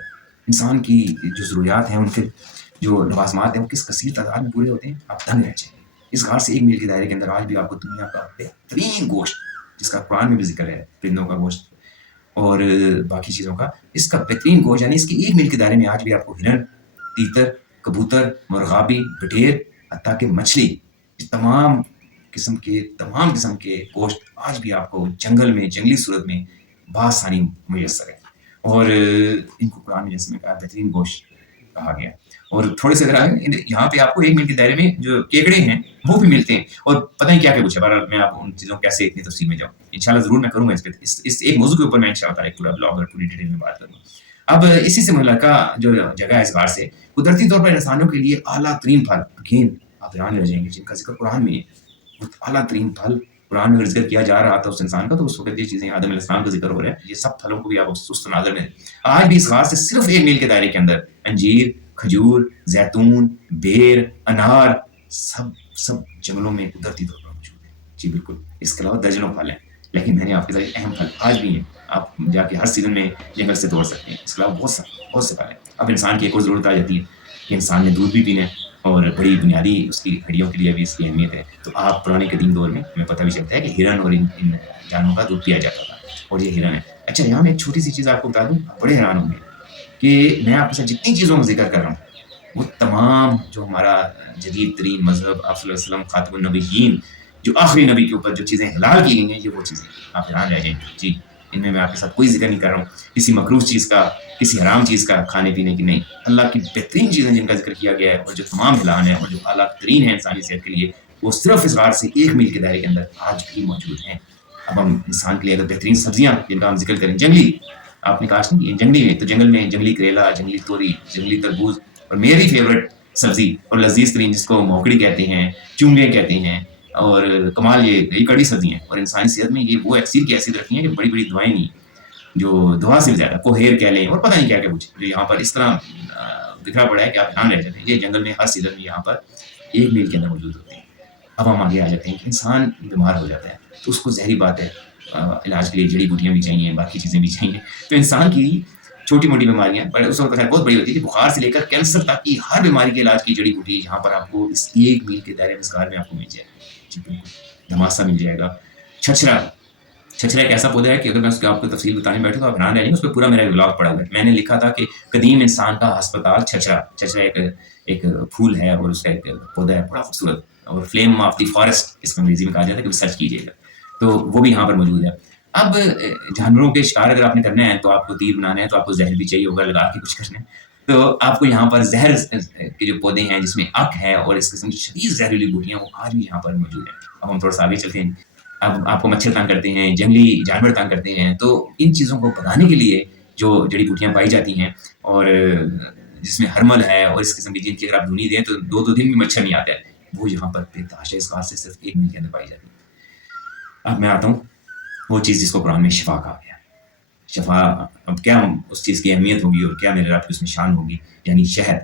انسان کی جو ضروریات ہیں, ان کے جو لوازمات ہیں, وہ کس کثیر تعداد میں پورے ہوتے ہیں, آپ دنگ رہ جائیں. اس غار سے 1 میل کے دائرے کے اندر آج بھی آپ کو دنیا کا بہترین گوشت, جس کا قرآن میں بھی ذکر ہے, پرندوں کا گوشت اور باقی چیزوں کا, اس کا بہترین گوشت, یعنی اس کے 1 میل کے دائرے میں آج بھی آپ کو ہرن, تیتر, کبوتر, مرغابی, بٹیر, حتیٰ کہ مچھلی, تمام قسم کے گوشت آج بھی آپ کو جنگل میں, جنگلی صورت میں بآسانی میسر ہے. اور ان کو قرآن میں جیسے میں کہا بہترین گوشت کہا گیا. اور تھوڑے سے اگر یہاں پہ آپ کو 1 میل کے دائرے میں جو کیکڑے ہیں وہ بھی ملتے ہیں, اور پتہ نہیں کیا کیا کچھ ہے. بہرحال میں آپ ان چیزوں کیسے اتنی تفصیل میں جاؤں, انشاءاللہ ضرور میں کروں گا اس پہ, اس ایک موضوع کے اوپر میں انشاءاللہ ایک پورا بلاگ اور پوری ڈیٹیل میں بات کروں گا. اب اسی سے متعلقہ جو جگہ ہے اس غار سے, قدرتی طور پر انسانوں کے لیے اعلیٰ ترین پھل, اگین آپ حیران رہ جائیں گے, جن کا ذکر قرآن میں ہے. اعلیٰ ترین پھل قرآن میں اگر ذکر کیا جا رہا تھا اس انسان کا, تو اس وقت یہ چیزیں آدم علیہ السلام کا ذکر ہو رہا ہے. یہ سب پھلوں کو بھی آپ اس تناظر میں آج بھی اس غار سے صرف 1 میل کے دائرے کے اندر انجیر, کھجور, زیتون, بیر, انار, سب جنگلوں میں قدرتی طور پر موجود ہیں. جی بالکل, اس کے علاوہ درجنوں پھل ہیں, لیکن میں نے آپ کے ساتھ اہم پھل آج بھی ہیں, آپ جا کے ہر سیزن میں جنگل سے توڑ سکتے ہیں. اس کے علاوہ بہت سے پھل ہیں. اب انسان کی ایک اور ضرورت آ جاتی ہے کہ انسان نے دودھ بھی پینا ہے, اور بڑی بنیادی اس کی ہڈیوں کے لیے بھی اس کی اہمیت ہے. تو آپ پرانے قدیم دور میں ہمیں پتہ بھی چلتا ہے کہ ہرن اور ان جانوروں کا دودھ پیا جاتا تھا, اور یہ ہرن ہے. اچھا, یہاں میں ایک چھوٹی سی چیز آپ کو بتا دوں, بڑے حیران ہوں گے کہ میں آپ کے ساتھ جتنی چیزوں کا ذکر کر رہا ہوں وہ تمام جو ہمارا جدید ترین مذہب افضل السلام خاتم النبیین, جو آخری نبی کے اوپر جو چیزیں حلال کی گئی ہیں, یہ وہ چیزیں آپ حیران رہ جائیں. جی, ان میں آپ کے ساتھ کوئی ذکر نہیں کر رہا ہوں کسی مکروہ چیز کا, کسی حرام چیز کا, کھانے پینے کی نہیں. اللہ کی بہترین چیزیں جن کا ذکر کیا گیا ہے, اور جو تمام حلال ہیں اور جو اعلیٰ ترین ہیں انسانی صحت کے لیے, وہ صرف اس غار سے 1 میل کے دائرے کے اندر آج بھی موجود ہیں. اب ہم انسان کے لیے اگر بہترین سبزیاں جن کا ہم ذکر کریں, جنگلی, آپ نے کاشت نہیں کی جنگلی میں, تو جنگل میں جنگلی کریلا, جنگلی توری, جنگلی تربوز, اور میری فیوریٹ سبزی اور لذیذ ترین جس کو موکڑی کہتے ہیں, چونگے کہتے ہیں, اور کمال یہ کڑی سبزی ہیں. اور انسانی صحت میں یہ وہ ایکسیر کی حیثیت رکھتی ہیں کہ بڑی بڑی دعائیں نہیں, جو دعا سے بھی زیادہ کوہیر کہہ لیں, اور پتہ نہیں کیا کیا کچھ, جو یہاں پر اس طرح بکھرا پڑا ہے کہ آپ دھیان رہ جاتے ہیں. یہ جنگل میں ہر سیزن میں یہاں پر 1 میل کے اندر موجود ہوتے ہیں. اب ہم آگے آ جاتے ہیں کہ انسان بیمار ہو جاتا ہے تو اس کو ظاہری بات ہے علاج کے لیے جڑی بوٹیاں بھی چاہیے, باقی چیزیں بھی چاہیے. تو انسان کی چھوٹی موٹی بیماریاں اس وقت بہت بڑی ہوتی ہے, کہ بخار سے لے کر کینسر تک کی ہر بیماری کے علاج کی جڑی بوٹی یہاں پر آپ کو اس 1 میل کے دائرے میں غار میں آپ کو مل جائے گا. جی بالکل, دھماسا مل جائے گا. چھچھرا ایک ایسا پودا ہے کہ اگر میں اس کی آپ کو تفصیل بتانے بیٹھوں تو آپ حیران رہیں گے. اس پہ پورا میرا بلاگ پڑا ہوا ہے. میں نے لکھا تھا کہ قدیم انسان کا ہسپتال چھچھرا ایک پھول ہے, اور اس کا ایک پودا ہے بڑا خوبصورت, اور فلیم آف دی فارسٹ اس کو انگریزی میں کہا جاتا ہے, کہ سرچ کیجیے گا تو وہ بھی یہاں پر موجود ہے. اب جانوروں کے شکار اگر آپ نے کرنا ہے, تو آپ کو تیر بنانا ہے, تو آپ کو زہر بھی چاہیے ہوگا لگا کے کچھ کرنا ہے. تو آپ کو یہاں پر زہر کے جو پودے ہیں جس میں اک ہے اور اس قسم کی شدید زہریلی بوٹیاں, وہ آج بھی یہاں پر موجود ہیں. اب ہم تھوڑا سا آگے چلتے ہیں. اب آپ کو مچھر تنگ کرتے ہیں, جنگلی جانور تنگ کرتے ہیں, تو ان چیزوں کو بھگانے کے لیے جو جڑی بوٹیاں پائی جاتی ہیں, اور جس میں ہرمل ہے اور اس قسم کی, جن کی اگر آپ دھنی دیں تو 2 دن بھی مچھر نہیں آتا ہے, وہ یہاں پر بے تحاشا اس غار سے صرف 1 میل کے اندر پائی جاتی ہے. اب میں آتا ہوں وہ چیز جس کو قرآن میں شفا کہا گیا. شفا, اب کیا اس چیز کی اہمیت ہوگی اور کیا میرے رب کی اس میں شان ہوگی, یعنی شہد.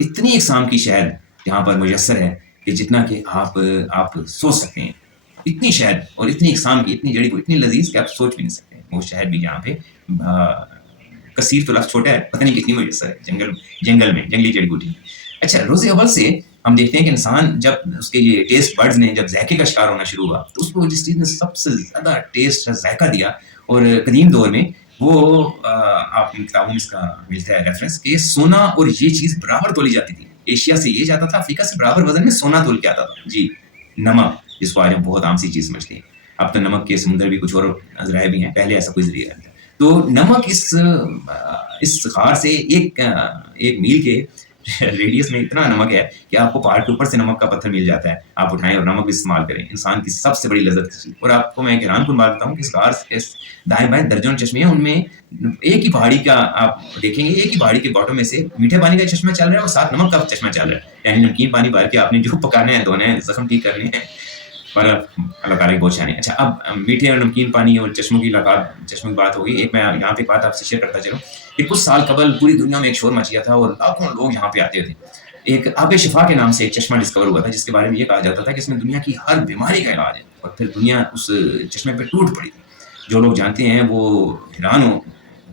اتنی اقسام کی شہد یہاں پر میسر ہے کہ جتنا کہ آپ سوچ سکتے ہیں. اتنی شہد اور اتنی اقسام کی, اتنی جڑی کو, اتنی لذیذ کہ آپ سوچ بھی نہیں سکتے. وہ شہد بھی یہاں پہ کثیر تو لفظ چھوٹا ہے, پتہ نہیں کتنی میسر ہے جنگل میں جنگلی جڑی بوٹی. اچھا, روز اول سے ہم دیکھتے ہیں کہ انسان جب اس کے یہ ٹیسٹ برڈز نے جب ذائقے کا شکار ہونا شروع ہوا, تو اس کو جس چیز نے سب سے زیادہ ٹیسٹ ذائقہ دیا, اور قدیم دور میں وہ آپ کی کتابوں میں اس کا ملتا ہے ریفرنس, کہ سونا اور یہ چیز برابر تولی جاتی تھی. ایشیا سے یہ جاتا تھا, افریقہ سے برابر وزن میں سونا تول کے آتا تھا. جی, نمک, جس کو آج ہم بہت عام سی چیز سمجھتے ہیں. اب تو نمک کے سمندر بھی کچھ اور ذرائع بھی ہیں, پہلے ایسا کوئی ذریعہ نہیں تھا. تو نمک اس غار سے 1 میل کے ریڈیس میں اتنا نمک ہے کہ آپ کو پہاڑ کے اوپر سے نمک کا پتھر مل جاتا ہے، آپ اٹھائیں اور نمک بھی استعمال کریں، انسان کی سب سے بڑی لذت کی چیز۔ اور آپ کو میں ایک حیران کن بات بتاؤں کہ اسکارس کے دائیں بائیں درجنوں چشمے ہیں، ان میں ایک ہی پہاڑی کا آپ دیکھیں گے، ایک ہی پہاڑی کے باٹم میں سے میٹھے پانی کا چشمہ چل رہا ہے اور ساتھ نمک کا چشمہ چل رہا ہے، یعنی نمکین پانی بھر کے آپ نے جو پکانا ہے، دھونا ہے، زخم ٹھیک کرنے ہیں، اور اللہ تعالیٰ کی بہت شان ہے۔ اچھا، اب میٹھے اور نمکین پانی اور چشموں کی بات ہوگی، ایک میں یہاں پہ بات آپ سے شیئر کرتا چلوں کہ کچھ سال قبل پوری دنیا میں ایک شور مچ گیا تھا اور لاکھوں لوگ یہاں پہ آتے تھے۔ ایک آب شفا کے نام سے ایک چشمہ ڈسکور ہوا تھا، جس کے بارے میں یہ کہا جاتا تھا کہ اس میں دنیا کی ہر بیماری کا علاج ہے، اور پھر دنیا اس چشمے پہ ٹوٹ پڑی تھی۔ جو لوگ جانتے ہیں وہ حیران ہوں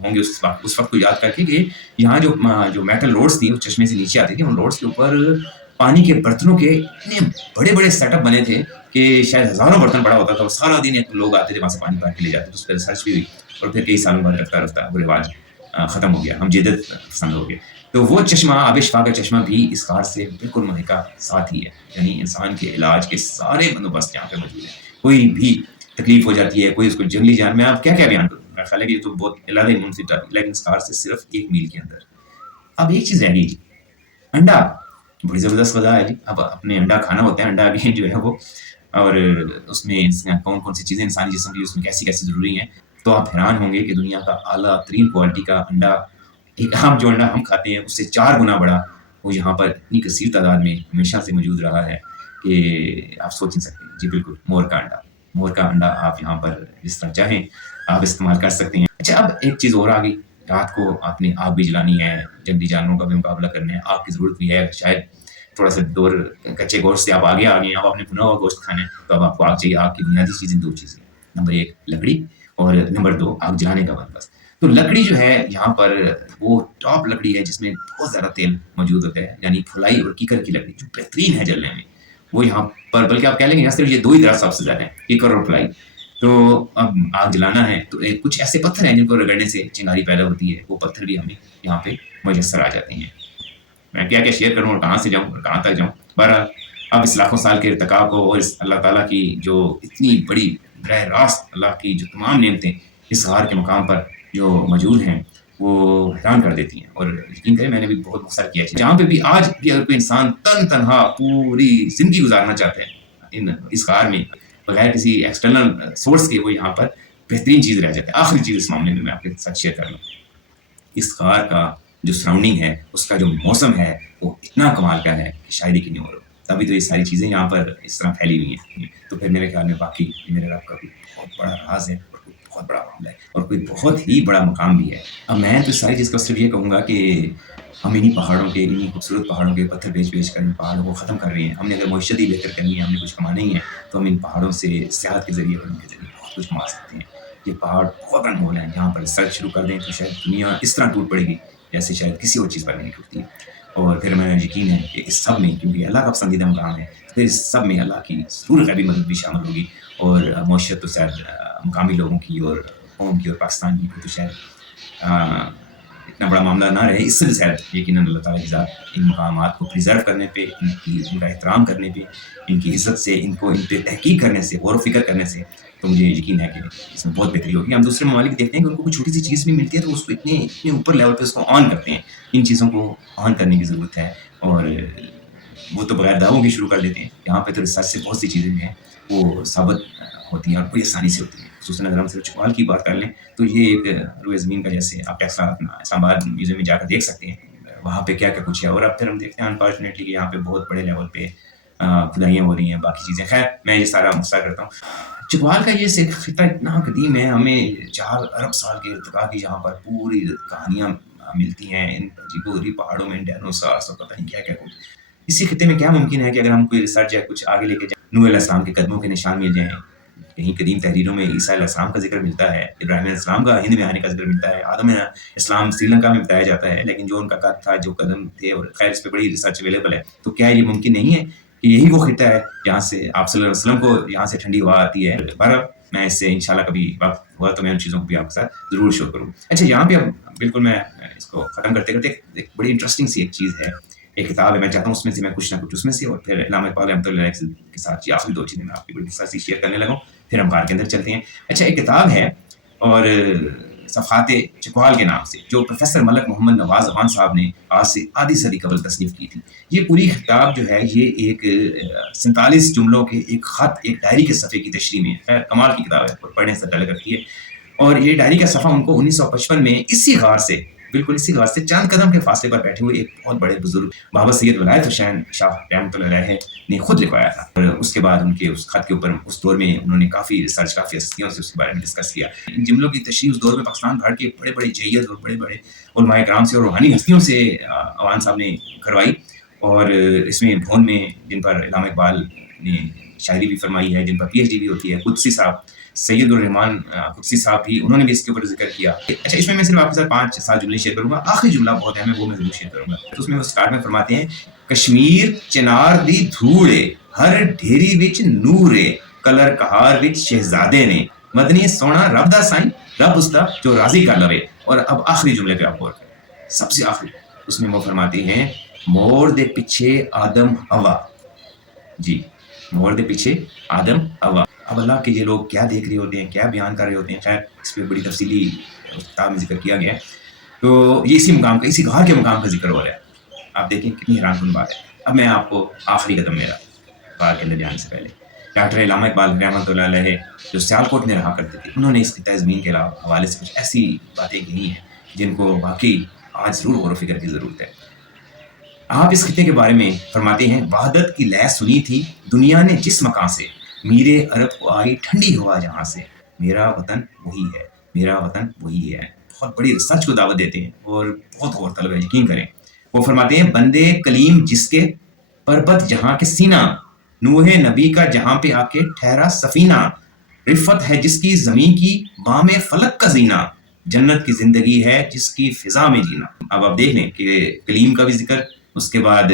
گے اس وقت کو یاد کر کے کہ یہاں جو میٹل روڈز تھی اس چشمے سے نیچے آتی تھی، ان روڈز کے اوپر پانی کے برتنوں کے اتنے بڑے بڑے سیٹ اپ بنے تھے کہ شاید ہزاروں برتن بڑا ہوتا تھا، اور سارا دن لوگ آتے تھے وہاں سے پانی بھر کے لے جاتے تھے۔ اس پہ ریسرچ بھی ہوئی اور پھر کئی سالوں بعد رفتہ رفتہ وہ رواج ختم ہو گیا، ہم جدت پسند ہو گئے۔ تو وہ چشمہ، آب شفا کا چشمہ بھی اس کار سے بالکل ملحقہ ساتھ ہی ہے، یعنی انسان کے علاج کے سارے بندوبست یہاں پہ موجود ہیں۔ کوئی بھی تکلیف ہو جاتی ہے، کوئی اس کو جنگلی جان میں آپ کیا کیا بیان کروں، میرا خیال ہے کہ یہ تو بہت علاج منفرد ہے، لیکن اس کار سے صرف 1 میل کے اندر۔ اب ایک چیز رہ گئی، انڈا بڑی زبردست غذا ہے جی۔ اب اپنے انڈا کھانا ہوتا ہے، انڈا بھی جو ہے وہ، اور اس میں کون کون سی چیزیں انسانی جسم کی اس میں کیسی کیسی ضروری ہیں، تو آپ حیران ہوں گے کہ دنیا کا اعلیٰ ترین کوالٹی کا انڈا، ایک عام جو انڈا ہم کھاتے ہیں اس سے 4 گنا بڑا، وہ یہاں پر اتنی کثیر تعداد میں ہمیشہ سے موجود رہا ہے کہ آپ سوچ نہیں سکتے۔ جی بالکل، مور کا انڈا آپ یہاں پر جس طرح چاہیں آپ استعمال کر سکتے ہیں۔ اچھا، اب ایک چیز اور آ گئی، رات کو آپ نے آگ بھی جلانی ہے، جنگلی جانوروں کا بھی مقابلہ کرنا ہے، آگ کی ضرورت بھی ہے، شاید تھوڑا سا دور کچے گوشت سے آپ آگے آ گئے ہیں، اب آپ نے بھنا ہوا گوشت کھانا ہے، تو اب آپ کو آگ چاہیے۔ آگ کی بنیادی چیزیں 2 چیزیں، نمبر 1 لکڑی اور نمبر 2 آگ جلانے کا بندوبست۔ تو لکڑی جو ہے یہاں پر وہ ٹاپ لکڑی ہے جس میں بہت زیادہ تیل موجود ہوتا ہے، یعنی پھلائی اور کیکر کی لکڑی جو بہترین ہے جلنے میں، وہ یہاں پر، بلکہ آپ کہہ لیں گے یہاں صرف یہ 2 ہی درخت سب سے زیادہ ہیں، کیکر اور پھلائی۔ تو اب آگ جلانا ہے تو کچھ ایسے پتھر ہیں جن کو رگڑنے سے چنگاری پیدا ہوتی ہے، وہ پتھر بھی ہمیں یہاں پہ میسر آ جاتے ہیں۔ میں کیا کیا شیئر کروں اور کہاں سے جاؤں اور کہاں تک جاؤں، بہرحال اب اس لاکھوں سال کے ارتقا کو اور اس اللہ تعالیٰ کی جو اتنی بڑی براہ راست اللہ کی جو تمام نعمتیں اس غار کے مقام پر جو موجود ہیں وہ حیران کر دیتی ہیں۔ اور یقین کریں میں نے بھی بہت مختصر کیا ہے، جہاں پہ بھی آج بھی اگر کوئی انسان تنہا پوری زندگی گزارنا چاہتے ہیں اس غار میں بغیر کسی ایکسٹرنل سورس کے، وہ یہاں پر بہترین چیز رہ جاتے ہیں۔ آخری چیز اس معاملے میں آپ کے ساتھ شیئر کر لوں، اس غار کا جو سراؤنڈنگ ہے، اس کا جو موسم ہے وہ اتنا کمال کا ہے کہ شاید ہی نہیں ہو رہا، تبھی تو یہ ساری چیزیں یہاں پر اس طرح پھیلی ہوئی ہیں۔ تو پھر میرے خیال میں باقی میرے رب کا بھی بہت بڑا راز ہے اور کوئی بہت بڑا معاملہ ہے اور کوئی بہت ہی بڑا مقام بھی ہے۔ اب میں تو ساری چیز کو صرف یہ کہوں گا کہ ہم انہیں پہاڑوں کے، انہیں خوبصورت پہاڑوں کے پتھر بیچ کر ان پہاڑوں کو ختم کر رہے ہیں۔ ہم نے اگر معیشت ہی بہتر کرنی ہے، ہم نے کچھ کمانا ہی ہے، تو ہم ان پہاڑوں سے سیاحت کے ذریعے اور ان کے ذریعے بہت کچھ کما سکتے ہیں۔ یہ پہاڑ بہت انمول ہیں، یہاں پر ریسرچ شروع کر دیں تو شاید دنیا اس طرح ٹوٹ پڑے گی جیسے شاید کسی اور چیز پر نہیں ٹوٹتی۔ اور پھر میں یقین ہے کہ اس سب میں، کیونکہ اللہ کا پسندیدہ مقام ہے، تو پھر اس سب میں اللہ کی ضرور غیبی مدد بھی شامل ہوگی، اور معیشت تو شاید مقامی لوگوں کی اور قوم کی اور پاکستان کی تو شاید اتنا بڑا معاملہ نہ رہے۔ اس سے بھی زیادہ یقیناً اللہ تعالیٰ کی ذات ان مقامات کو پریزرو کرنے پہ، ان کا احترام کرنے پہ، ان کی عزت سے، ان پہ تحقیق کرنے سے، غور و فکر کرنے سے، تو مجھے یقین ہے کہ اس میں بہت بہتری ہوگی۔ ہم دوسرے ممالک دیکھتے ہیں کہ ان کو کوئی چھوٹی سی چیز بھی ملتی ہے تو اس کو اتنے اوپر لیول پہ اس کو آن کرتے ہیں۔ ان چیزوں کو آن کرنے کی ضرورت ہے، اور وہ تو بغیر دعووں بھی شروع کر دیتے ہیں۔ یہاں پہ تو ریسرچ سے بہت سی چیزیں جو ہیں وہ ثابت ہوتی ہیں اور بڑی آسانی سے ہوتی ہیں۔ خصوصاً اگر ہم صرف چکوال کی بات کر لیں تو یہ ایک روئے زمین کا، جیسے آپ اسلام آباد میوزیم میں جا کر دیکھ سکتے ہیں وہاں پہ کیا کیا کچھ ہے۔ اور اب پھر ہم دیکھتے ہیں انفارچونیٹلی کہ یہاں پہ بہت بڑے لیول پہ کھدائیاں ہو رہی ہیں، باقی چیزیں۔ خیر میں یہ سارا مختصر کرتا ہوں۔ چکوال کا یہ خطہ اتنا قدیم ہے، ہمیں 4 ارب سال کے ارتقا کی جہاں پر پوری کہانیاں ملتی ہیں ان عجیب و غریب پہاڑوں میں، ڈائنوسارس اور پتہ نہیں کیا کیا کچھ۔ اسی خطے میں کیا ممکن ہے کہ اگر ہم کوئی ریسرچ یا کچھ آگے لے کے جائیں، نوح علیہ السلام کے قدموں کے نشان مل جائیں، کہیں قدیم تحریروں میں عیسیٰ علیہ السلام کا ذکر ملتا ہے، ابراہیم علیہ السلام کا ہند میں آنے کا ذکر ملتا ہے، آدم علیہ السلام سری لنکا میں بتایا جاتا ہے، لیکن جو ان کا قد تھا، جو قدم تھے، اور خیر اس پہ بڑی ریسرچ اویلیبل ہے۔ تو کیا یہ ممکن نہیں ہے کہ یہی وہ خطہ ہے جہاں سے آپ صلی اللہ علیہ وسلم کو یہاں سے ٹھنڈی ہوا آتی ہے؟ بہرحال میں اس سے انشاءاللہ کبھی وقت ہوا تو میں ان چیزوں کو بھی آپ کے ساتھ ضرور شیئر کروں۔ اچھا، یہاں پہ اب بالکل میں اس کو ختم کرتے کرتے ایک بڑی انٹرسٹنگ سی ایک چیز ہے، ایک کتاب ہے، میں چاہتا ہوں اس میں سے میں کچھ نہ کچھ اس میں سے، اور پھر علامہ اقبال رحمۃ اللہ علیہ کے ساتھ یہ آخری 2 چیزیں میں آپ کی بڑی سی شیئر کرنے لگا ہوں، پھر ہم بار کے اندر چلتے ہیں۔ اچھا، ایک کتاب ہے اور صفحات چکوال کے نام سے، جو پروفیسر ملک محمد نواز امان صاحب نے آج سے آدھی صدی قبل تصنیف کی تھی۔ یہ پوری کتاب جو ہے یہ ایک 47 جملوں کے ایک خط، ایک ڈائری کے صفحے کی تشریح میں، خیر کمال کی کتاب ہے، پڑھنے سے تعلق رکھتی ہے۔ اور یہ ڈائری کا صفحہ ان کو 1955 میں اسی غار سے، بالکل اسی غار سے چاند قدم کے فاصلے پر بیٹھے ہوئے ایک بہت بڑے بزرگ بابا سید ولایت حسین شاہ رحمۃ اللہ علیہ نے خود لکھوایا تھا۔ اور اس کے بعد ان کے اس خط کے اوپر اس دور میں انہوں نے کافی ریسرچ، کافی ہستیوں سے اس کے بارے میں ڈسکس کیا۔ ان جملوں کی تشریح اس دور میں پاکستان بھر کے بڑے بڑے جید اور بڑے بڑے علماء کرام سے اور روحانی ہستیوں سے عوان صاحب نے کروائی۔ اور اس میں بھون میں جن پر علامہ اقبال نے شاعری بھی فرمائی ہے، جن پر پی ایچ ڈی بھی ہوتی ہے، قدسی صاحب، سید الرحمان قدسی صاحب بھی، انہوں نے بھی اس کے اوپر ذکر کیا۔ اچھا، اس میں صرف آپ کے ساتھ 5-7 جملے شیئر کروں گا۔ آخری جملہ بہت اہم ہے، وہ میں ضرور شیئر کروں گا۔ تو اس میں وہ اسٹارٹ میں فرماتے ہیں، کشمیر چنار دی دھوڑے ہر ڈھیری وچ نورے کلر کہار وچ شہزادے نے مدنی سونا رب دا سائیں رب اس دا جو راضی کر لوے۔ اور اب آخری جملے پہ آپ غور کریں، سب سے آخری اس میں وہ فرماتے ہیں، مور دے پیچھے آدم ہوا، جی مور دے پیچھے آدم ہوا۔ اب اللہ کے یہ لوگ کیا دیکھ رہے ہوتے ہیں، کیا بیان کر رہے ہوتے ہیں، خیر اس پہ بڑی تفصیلی کتاب میں ذکر کیا گیا ہے۔ تو یہ اسی مقام کا، اسی غار کے مقام کا ذکر ہو رہا ہے۔ آپ دیکھیں کتنی حیران کن بات ہے۔ اب میں آپ کو آخری قدم میرا غار کے اندر جانے سے پہلے، ڈاکٹر علامہ اقبال رحمۃ اللہ علیہ جو سیالکوٹ میں رہا کرتے تھے، انہوں نے اس خطۂ زمین کے حوالے سے کچھ ایسی باتیں کہی ہیں جن کو واقعی آج ضرور غور و فکر کی ضرورت ہے۔ آپ اس خطے کے بارے میں فرماتے ہیں، وحدت کی لے سنی تھی دنیا نے جس مکان سے، میرے عرب کو آئی ٹھنڈی ہوا جہاں سے، میرا وطن وہی ہے، میرا وطن وہی ہے۔ بہت بڑی ریسرچ کو دعوت دیتے ہیں اور بہت غور طلب ہے، یقین کریں۔ وہ فرماتے ہیں، بندے کلیم جس کے پربت جہاں کے سینہ، نوح نبی کا جہاں پہ آ کے ٹھہرا سفینہ، رفت ہے جس کی زمین کی بام فلک کا زینہ، جنت کی زندگی ہے جس کی فضا میں جینا۔ اب آپ دیکھ لیں کہ کلیم کا بھی ذکر، اس کے بعد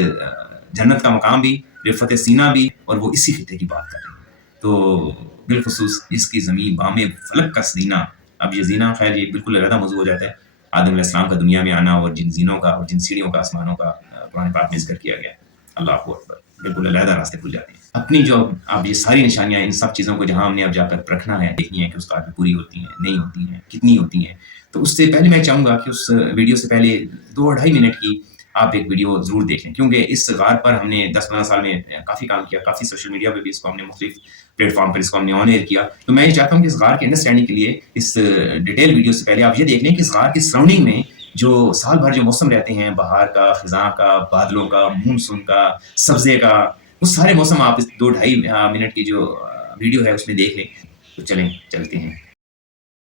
جنت کا مقام بھی، رفت سینہ بھی، اور وہ اسی خطے کی بات کر رہے ہیں۔ تو بالخصوص اس کی زمین بام فلک کا زینہ، اب یہ زینہ خیر یہ بالکل علیحدہ موضوع ہو جاتا ہے، آدم علیہ السلام کا دنیا میں آنا اور جن زینوں کا اور جن سیڑھیوں کا، آسمانوں کا قرآن پاک میں ذکر کیا گیا ہے۔ اللہ اکبر، بالکل علیحدہ راستے کھل جاتے ہیں۔ اپنی جو اب یہ ساری نشانیاں، ان سب چیزوں کو جہاں ہم نے اب جا کر پرکھنا ہے، دیکھنی ہے کہ اس بات میں پوری ہوتی ہیں، نہیں ہوتی ہیں، کتنی ہوتی ہیں۔ تو اس سے پہلے میں چاہوں گا کہ اس ویڈیو سے پہلے 2-2.5 منٹ کی آپ ایک ویڈیو ضرور دیکھ لیں، کیونکہ اس غار پر ہم نے 10-15 سال میں کافی کام کیا، کافی سوشل میڈیا پہ بھی اس کو ہم نے مختلف پلیٹ فارم پر اس کو ہم نے آن ایئر کیا۔ تو میں یہ چاہتا ہوں کہ اس غار کے انڈرسٹینڈنگ کے لیے اس ڈیٹیل ویڈیو سے پہلے آپ یہ دیکھ لیں کہ اس غار کی سراؤنڈنگ میں جو سال بھر جو موسم رہتے ہیں، بہار کا، خزاں کا، بادلوں کا، مونسون کا، سبزے کا، وہ سارے موسم آپ اس 2-2.5 منٹ کی جو ویڈیو ہے اس میں دیکھ لیں۔ تو چلیں چلتے ہیں۔